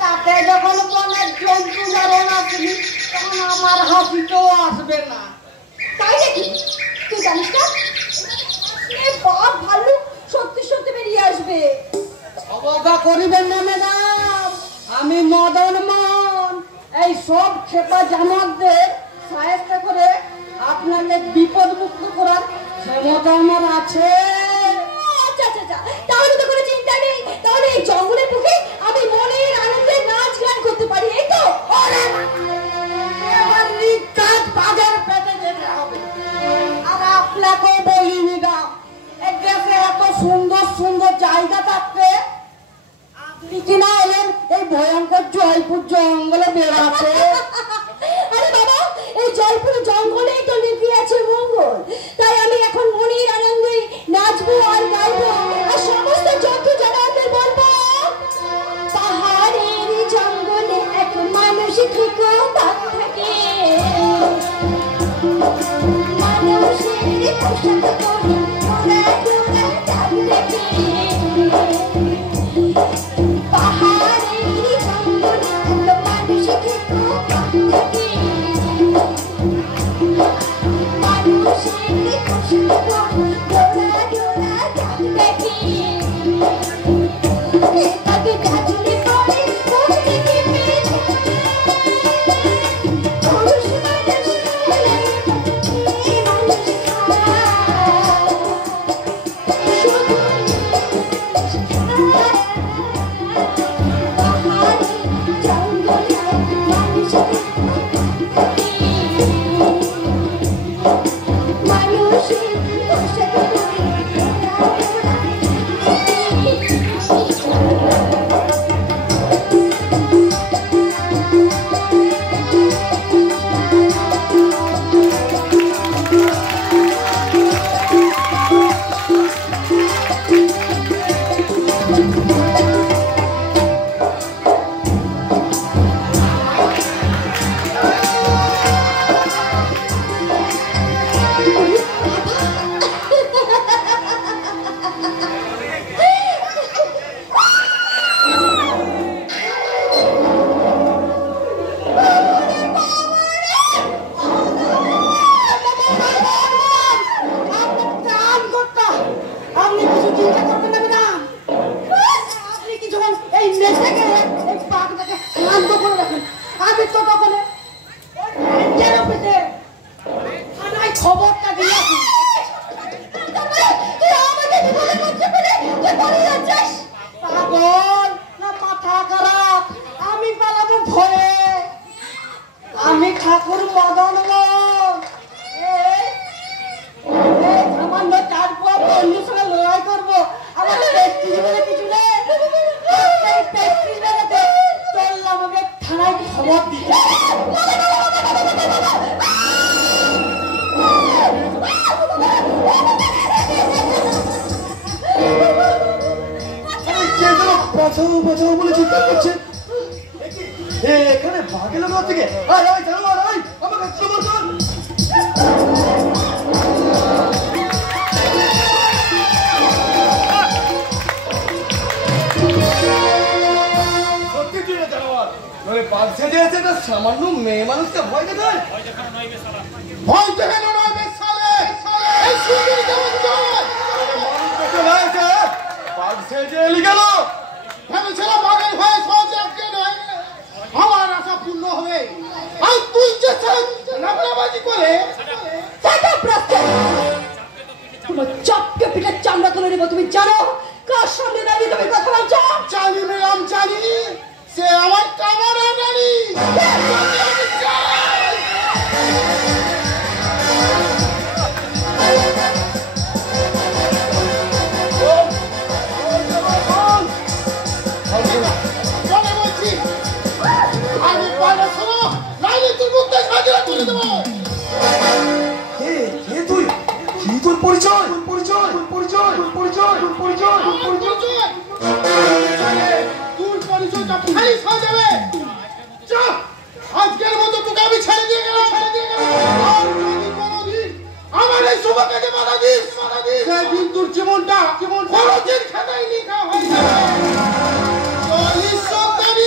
তাতে যখন কোনো জন্তু মারণ আসবি তখন আমার হাসিতেও আসবে না। তাই নাকি? তুই জানিস না বাপ ভালো সত্যি সত্যি বেরিয়ে আসবে। অবজ্ঞা করিবেন না ম্যাডাম, আমি মদন মোহন এই সব খেপা জানোয়ারদের সাহায্য করে আপনাকে বিপদ মুক্ত করার ক্ষমতা আমার আছে। আচ্ছা আচ্ছা আচ্ছা, তাহলে তো কোনো চিন্তা নেই। তাহলে এই জঙ্গলের বুকে আমি মনের আনন্দে নাচ গান করতে পারি, এই তো? এবার নিকাজ বাজার পেতে যেতে হবে। আর আপনাকেও বলিনি না, এই দেশে এত সুন্দর সুন্দর জায়গা থাকতে আপনি কিনা এলেন এই ভয়ঙ্কর জয়পুর জঙ্গলে বেড়াতে। আরে বাবা, এই জয়পুরের জঙ্গলেই তো লিপি আছে মঙ্গল। তাই আমি এখন মনের আনন্দে নাচবো আর গাইবো আর সমস্ত জন্তু জানোয়ারদের বলবো, পাহাড়ের জঙ্গলে এক মানুষ থেকে বাস থাকে, মানুষের পোশাক পরে ওরা ওরা ডাক দেখে, পাহাড়ের জঙ্গলে এক মানুষ থেকে বাস থাকে, মানুষের পোশাক পরে ওরা ওরা ডাক দেখে, তাকে ডাকলে পরে কোন দিকে পেয়েছে মানুষ মানুষ বলে এই মানুষ খবরটা দিয়েছি। পাগল না মাথা খারাপ? আমি পালাবো ভয়ে। আমি ঠাকুর মদন মোহন, সামান্য চার পোয়া বন্ধুর সঙ্গে লড়াই করবো। আমার প্রেস্টিজ বলে কিছু নেই। প্রেস্টিজ বেড়েছে চললাম আমি থানায় খবর দিতে। বাঁচাও বাঁচাও বলে চিৎকার করছে। এখানে ভাগে লোক থেকে আয় আয় জানোয়ার আয় আমাকে খবর কর। সত্যি তুই না জানোয়ার নইলে বাঘ সেজে এসে একটা সামান্য মেয়ে মানুষকে ভয় দেখায়। ভয় দেখানো নয় বে শালে, এই সুন্দরী কেমন জয় মানুষ দেখে ভাই স্যার বাঘ সেজে এলি গেল। ভেবেছিলাম বাঘের ভয়ে সহজে আটকে নয় আমার আশা পূর্ণ হবে। আর তুই যে নামলাবাজি করে তোমার চাপকে পিঠে চামড়া তুলে নেবো। তুমি জানো কার সামনে দাঁড়িয়ে তুমি কথা বলছো? জানি মেরাম জানি, সে আমার কামারা নারী। আমি পায়রা শোনো নাইলে তোর মুখটা সাজিয়ে তুলে দেবো। কে তুই? কি তোর পরিচয়? পরিচয় পরিচয় পরিচয় পরিচয় পরিচয় তোর পরিচয়টা খালি সাজাবে। যা আজকের মতো তোকে আমি ছেড়ে দিয়ে গেলাম। আর যদি কোনোদিন আমার এই সৌভাগ্যকে বাধা দিস সেদিন তোর জীবনটা খরচের খাতায় লেখা হয়ে যাবে। 40 সরকারি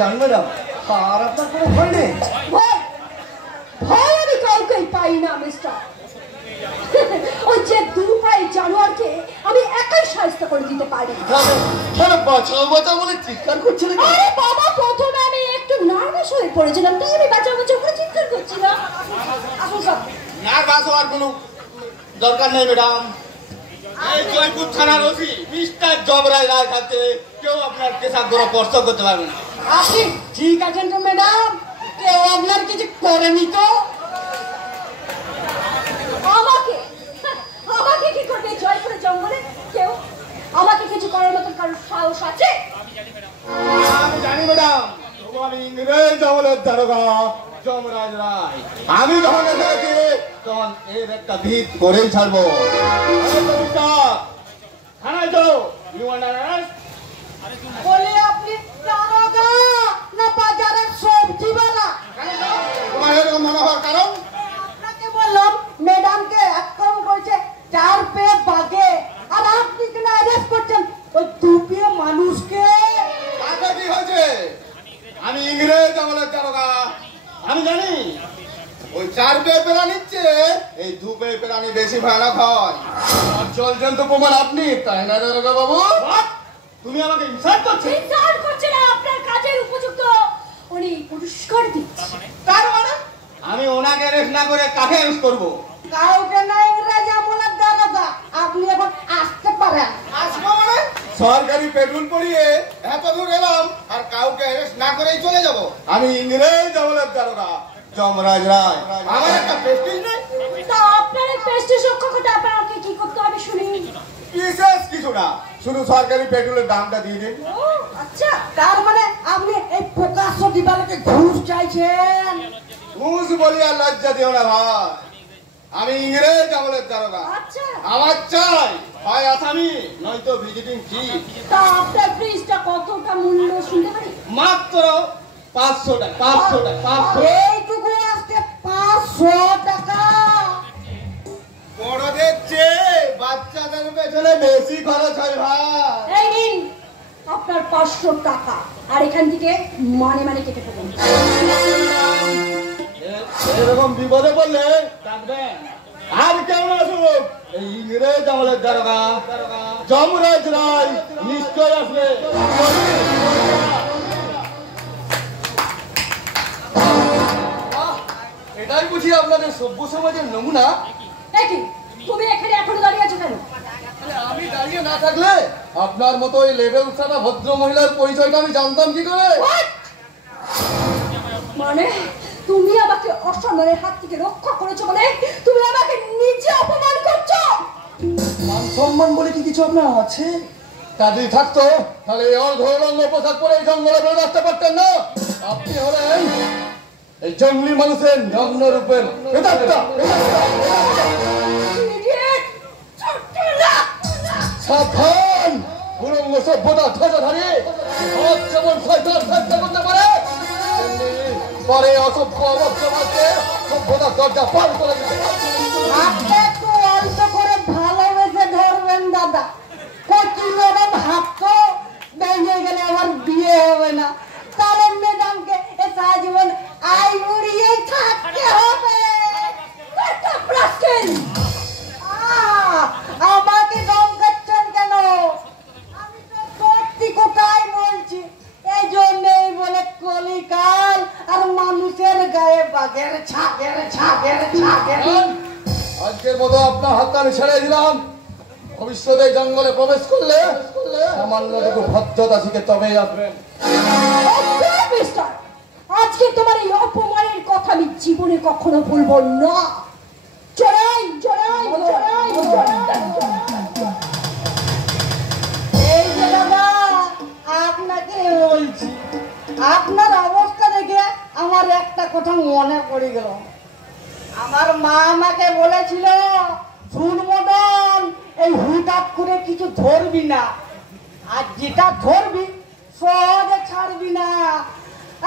যান ম্যাডাম, আর আপনার কোনো ভয় নেই? ভয় ভয় আমি কাউকেই পাই না মিস্টার। ওই যে দুপাই জানোয়ারকে আমি একাই সাহায্য করে দিতে পারি। বাঁচাও বাঁচাও বলে চিৎকার করছে নাকি? আরে বাবা, প্রথমে আমি একটু নার্ভাস হয়ে পড়েছিলাম, তাই আমি বাঁচাও বাঁচাও করে চিৎকার করছিলাম। আসুন সব নার্ভাস হওয়ার কোনো দরকার নেই ম্যাডাম। এই জয়পুর থানার ওসি মিস্টার যমরাজ রায় থাকতে কেউ আপনার কেশাগ্রহ স্পর্শ করতে পারবে না। আপনি ঠিক আছেন তো ম্যাডাম? কেউ আপনার কিছু করেনি তো? আমাকে আমাকে কি করবে জয়পুরের জঙ্গলে? কেউ আমাকে কিছু করার মতো কারোর সাহস আছে? আমি জানি ম্যাডাম, তবু আমি ইংরেজ আমলের দারোগা যমরাজ রায়। আমি যখন এসেছি তখন এর একটা ভিত করেই ছাড়বো। থানায় যাও। You under arrest. বলে আপনি দারোগা না বাজারের সবজিওয়ালা? তোমার এরকম মনে হওয়ার কারণ? আপনাকে বললাম ম্যাডামকে একদম বলছে 4 পে বাগে, আর আপনি কিনা অ্যারেস্ট করছেন ওই 2 পে মানুষকে। তাতে কি হয়েছে? আমি ইংরেজ আমলের দারোগা, আমি জানি ওই 4 পে প্রাণীর চেয়ে এই 2 পে প্রাণী বেশি ভয়ানক হয়। আর চলছেন তো প্রমাণ আপনি, তাই না দারোগা বাবু? What? তুমি আমাকে ইনসাল্ট করছো? চিন্তার করছে না, আপনার কাজের উপযুক্ত উনি পুরস্কার দিচ্ছে। তার মানে আমি ওনাকে অ্যারেস্ট না করে কাকে অ্যারেস্ট করবো? কাউকে না ইংরেজ আমলের দারোগা, আপনি এখন আসতে পারেন। আসবো মানে? সরকারি পেট্রোল পড়িয়ে এত দূর এলাম আর কাউকে অ্যারেস্ট না করেই চলে যাব? আমি ইংরেজ আমলের দারোগা যমরাজ রায়। আমার একটা প্রেস্টিজ নেই? তা আপনার এই পেস্টের রক্ষা করতে আপনাকে কি করতে হবে শুনি? বিশেষ কিছু না, শুধু সরকারি পেট্রোলের দামটা দিয়ে দিন। ও আচ্ছা, তার মানে আপনি এই প্রকাশ্য দিবালোকে ঘুষ চাইছেন? ঘুষ বলি আর লজ্জা দিও না ভাই, আমি ইংরেজ আমলের দারোগা। আচ্ছা। আমার চাই হয় আসামি নয়তো ভিজিটিং ফি। তা আপনার ফ্রিজটা কতটা মূল্য শুনতে পারি? মাত্র 500 টাকা। 500 টাকা। 500। এইটুকু আসতে 500 টাকা? বড়দের চেয়ে বাচ্চাদের পেছনে বেশি খরচ হয় ভাই। এই নিন আপনার 500 টাকা, আর এখান থেকে মানে মানে কেটে ফেলুন। এরকম বিপদে পড়লে ডাকবেন, আর কেমন আসুক এই ইংরেজ আমলের দারোগা যমরাজ রায় নিশ্চয় আসবে। এটাই বুঝি আপনাদের সভ্য সমাজের নমুনা? দেখি তুমি এখানে এখনো দাঁড়িয়ে আছো কেন? তাহলে আমি দাঁড়িয়ে না থাকলে আপনার মতো ওই লেভেল ছাড়া ভদ্র মহিলার পরিচয়টা আমি জানতাম কি করে? What? মানে তুমি আমাকে অসম্মানের হাত থেকে রক্ষা করেছো, মানে তুমি আমাকে নিজে অপমান করছো? মান সম্মান বলে কি কিছু আপনার আছে? তা যদি থাকতো তাহলে এই অর্ধলঙ্গ পোশাক পরে এই জঙ্গলে বেরোতে আসতে পারতেন না। আপনি হলেন এই জঙ্গলি মানুষের নগ্ন রূপের প্রেতাত্মা। Idiot! চট্টলা! সাবধান! উলঙ্গ সভ্যতা ধ্বজাধারী সমাজ যেমন শয়তান চেষ্টা করতে পারে, তেমনি পরে অসভ্য অবশ্যমাজকে সভ্যতার দরজা পার করে দিতে পারে। হাতটা একটু অল্প করে ভালোবেসে ধরবেন দাদা। কচি নরম হাত তো ভেঙে গেলে আবার বিয়ে হবে না। তাহলে ম্যাডামকে সারা জীবন আই উড়িয়েই থাকতে হবে। আমাকে ধমকাচ্ছেন কেন? আমি তো সত্যি কোথায় বলছি। এই জন্যই বলে কলিকাল আর মানুষের গায়ে বাঘের ছাগের ছাগের ছাগের। আজকের মতো আপনার হাতটা আমি ছেড়ে দিলাম। ভবিষ্যতে জঙ্গলে প্রবেশ করলে সামান্যটুকু ভদ্রতা শিখে তবেই আসবেন। মিস্টার, আজকে তোমার এই অপমানের কথা আমি জীবনে কখনো ভুলবো না। চড়াই চড়াই চড়াই এই যে দাদা, আপনাকে বলছি, আপনার অবস্থা দেখে আমার একটা কথা মনে পড়ে গেল। আমার মা আমাকে বলেছিল, শুন মদন, এই হুটাপ করে কিছু ধরবি না, আর যেটা ধরবি সহজে ছাড়বি না।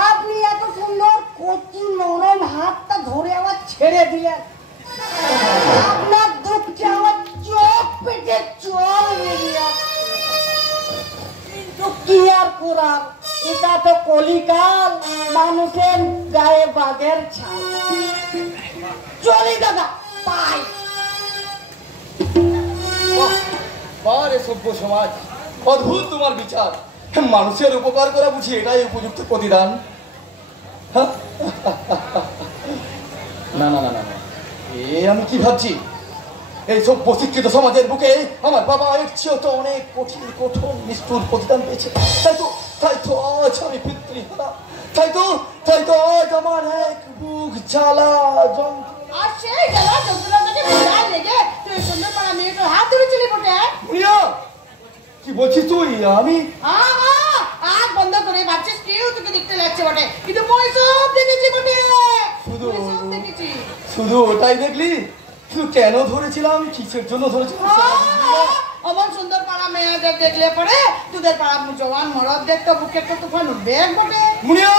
আপনি এত সুন্দর কচি নরম হাতটা ধরে আবার ছেড়ে দিলেন। আপনার দুঃখে আমার চোখ পেটে জল বেরিয়ে আসছে। কিন্তু কি আর করার, এটা তো কলিকাল মানুষের গায়ে বাঘের ছাল। চলি দাদা, পাই। বারে সভ্য সমাজ, অদ্ভুত তোমার বিচার। মানুষের উপকার করা বুঝি এটাই উপযুক্ত প্রতিদান? হ্যাঁ? না না না না না, এ আমি কি ভাবছি? এই সব শিক্ষিত সমাজের বুকে আমার বাবা এর চেয়েও তো অনেক কঠোর নিষ্ঠুর প্রতিদান পেয়েছে। তাই তো আজ আমি পিতৃহারা। তাই তো আজ আমার এক বুক জ্বালা যন্ত্রণা। আর সেই জ্বালা যন্ত্রণাটাকে বোঝার লেগে তুই সুন্দর পাড়া মেয়েটার হাত ধরে চলে বটে। মুনিয়া, কি বলছিস তুই? আমি আজ বন্ধ করে ভাবছিস কেউ তোকে দেখতে লাগছে বটে, কিন্তু মই সব দেখেছি বটে। শুধু- সব দেখেছি। শুধু ওটাই দেখলি? শুধু কেন ধরেছিলাম, কিসের জন্য ধরেছিলাম? অমন সুন্দর পাড়া মেয়েদের দেখলে পরে তোদের পাড়া জওয়ান মরদ দেখতো বুকে একটা তুফান উঠবে বটে। মুনিয়া,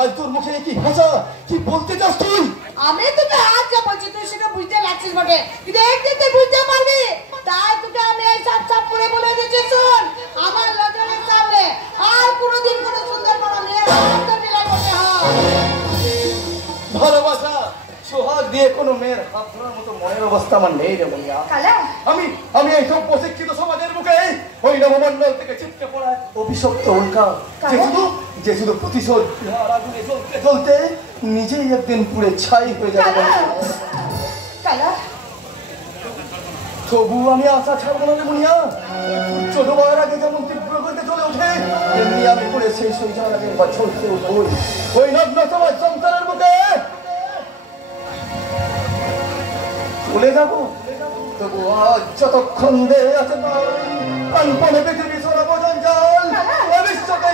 আজ তোর মুখে কি ভাষা, কি বলতে চাস তুই? আমি তোকে আজ যা বলছি তুই সেটা বুঝতে লাগছিস বটে, কিন্তু একদিন তুই বুঝতে পারবি। তাই তোকে আমি এই সাপ করে বলে দিচ্ছি, শোন আমার লজনের সামনে আর কোনোদিন কোনো সুন্দর পাড়া মেয়ের হাত ধরবি না বটে। ভালোবাসা সোহাগ দিয়ে কোনো মেয়ের হাত ধরার মতো মনের অবস্থা আমার নেই রে মুনিয়া। কালা আমি এই সব প্রশিক্ষিত সমাজের মুখে ওই নবমণ্ডল থেকে ছিটকে পড়া অভিশপ্ত উল্কা, যে শুধু প্রতিশোধ আগুনে জ্বলতে জ্বলতে নিজেই একদিন পুড়ে ছাই হয়ে যাবে। কালা তবু আমি আশা ছাড়বো না রে মুনিয়া। সূর্য ডোবার আগে যেমন তীব্র করতে চলে ওঠে, তেমনি আমি করে শেষ হয়ে যাওয়ার আগে বা চলতে উঠবই ওই নগ্ন সমাজ সংসারের মুখে চলে যাবো। তবু আজ যতক্ষণ দে আছে প্রাণপণে পৃথিবী সরাবো জঞ্জাল, ভবিষ্যতে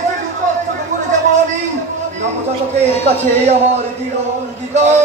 করে যাবো আমি নবজাতকের কাছে আমার দৃঢ় অঙ্গীকার।